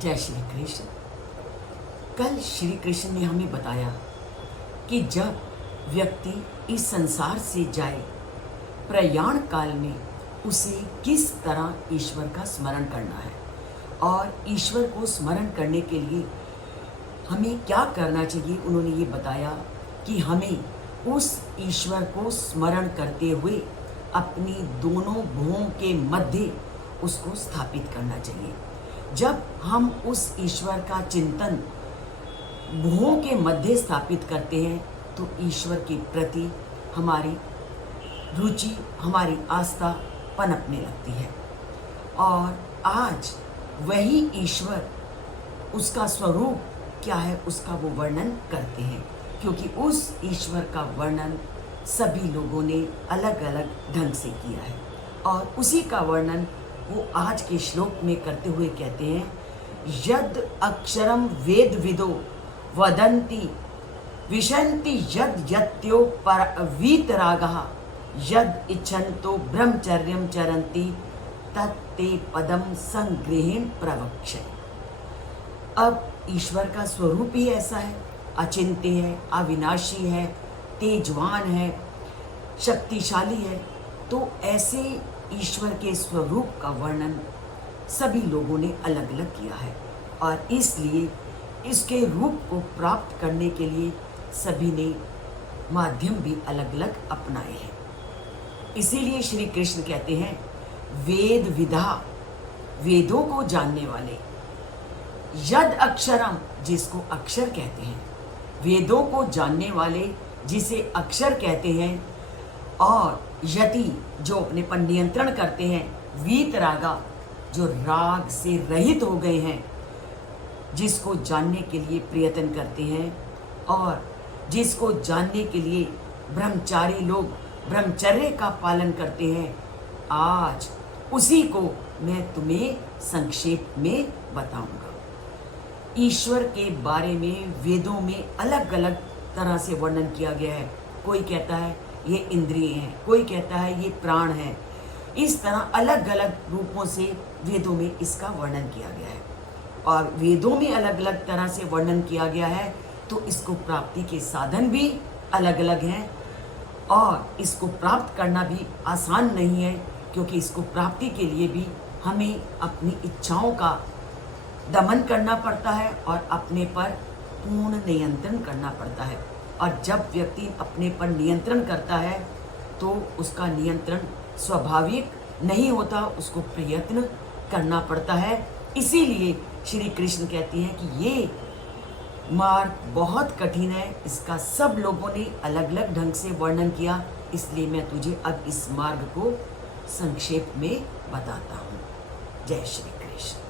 जय श्री कृष्ण। कल श्री कृष्ण ने हमें बताया कि जब व्यक्ति इस संसार से जाए, प्रयाण काल में उसे किस तरह ईश्वर का स्मरण करना है और ईश्वर को स्मरण करने के लिए हमें क्या करना चाहिए। उन्होंने ये बताया कि हमें उस ईश्वर को स्मरण करते हुए अपनी दोनों भुवों के मध्य उसको स्थापित करना चाहिए। जब हम उस ईश्वर का चिंतन भुवों के मध्य स्थापित करते हैं तो ईश्वर के प्रति हमारी रुचि, हमारी आस्था पनपने लगती है। और आज वही ईश्वर, उसका स्वरूप क्या है, उसका वो वर्णन करते हैं, क्योंकि उस ईश्वर का वर्णन सभी लोगों ने अलग अलग ढंग से किया है। और उसी का वर्णन वो आज के श्लोक में करते हुए कहते हैं, यद अक्षरम वेद विदो वदन्ति विशन्ति यद यत्यो पर वीतरागः यद इच्छन्तो ब्रह्मचर्यम चरन्ति तत्ते पदम संग्रहेण प्रवक्ष्य। अब ईश्वर का स्वरूप ही ऐसा है, अचिंत्य है, अविनाशी है, तेजवान है, शक्तिशाली है। तो ऐसे ईश्वर के स्वरूप का वर्णन सभी लोगों ने अलग अलग किया है और इसलिए इसके रूप को प्राप्त करने के लिए सभी ने माध्यम भी अलग अलग अपनाए हैं। इसीलिए श्री कृष्ण कहते हैं, वेद विदा, वेदों को जानने वाले, यद अक्षरम, जिसको अक्षर कहते हैं, वेदों को जानने वाले जिसे अक्षर कहते हैं, और यति, जो अपने पर नियंत्रण करते हैं, वीतरागा, जो राग से रहित हो गए हैं, जिसको जानने के लिए प्रयत्न करते हैं और जिसको जानने के लिए ब्रह्मचारी लोग ब्रह्मचर्य का पालन करते हैं, आज उसी को मैं तुम्हें संक्षेप में बताऊंगा। ईश्वर के बारे में वेदों में अलग अलग तरह से वर्णन किया गया है। कोई कहता है ये इंद्रिय हैं, कोई कहता है ये प्राण है। इस तरह अलग अलग रूपों से वेदों में इसका वर्णन किया गया है और वेदों में अलग अलग तरह से वर्णन किया गया है, तो इसको प्राप्ति के साधन भी अलग अलग हैं और इसको प्राप्त करना भी आसान नहीं है, क्योंकि इसको प्राप्ति के लिए भी हमें अपनी इच्छाओं का दमन करना पड़ता है और अपने पर पूर्ण नियंत्रण करना पड़ता है। और जब व्यक्ति अपने पर नियंत्रण करता है तो उसका नियंत्रण स्वाभाविक नहीं होता, उसको प्रयत्न करना पड़ता है। इसीलिए श्री कृष्ण कहते हैं कि ये मार्ग बहुत कठिन है, इसका सब लोगों ने अलग अलग ढंग से वर्णन किया, इसलिए मैं तुझे अब इस मार्ग को संक्षेप में बताता हूँ। जय श्री कृष्ण।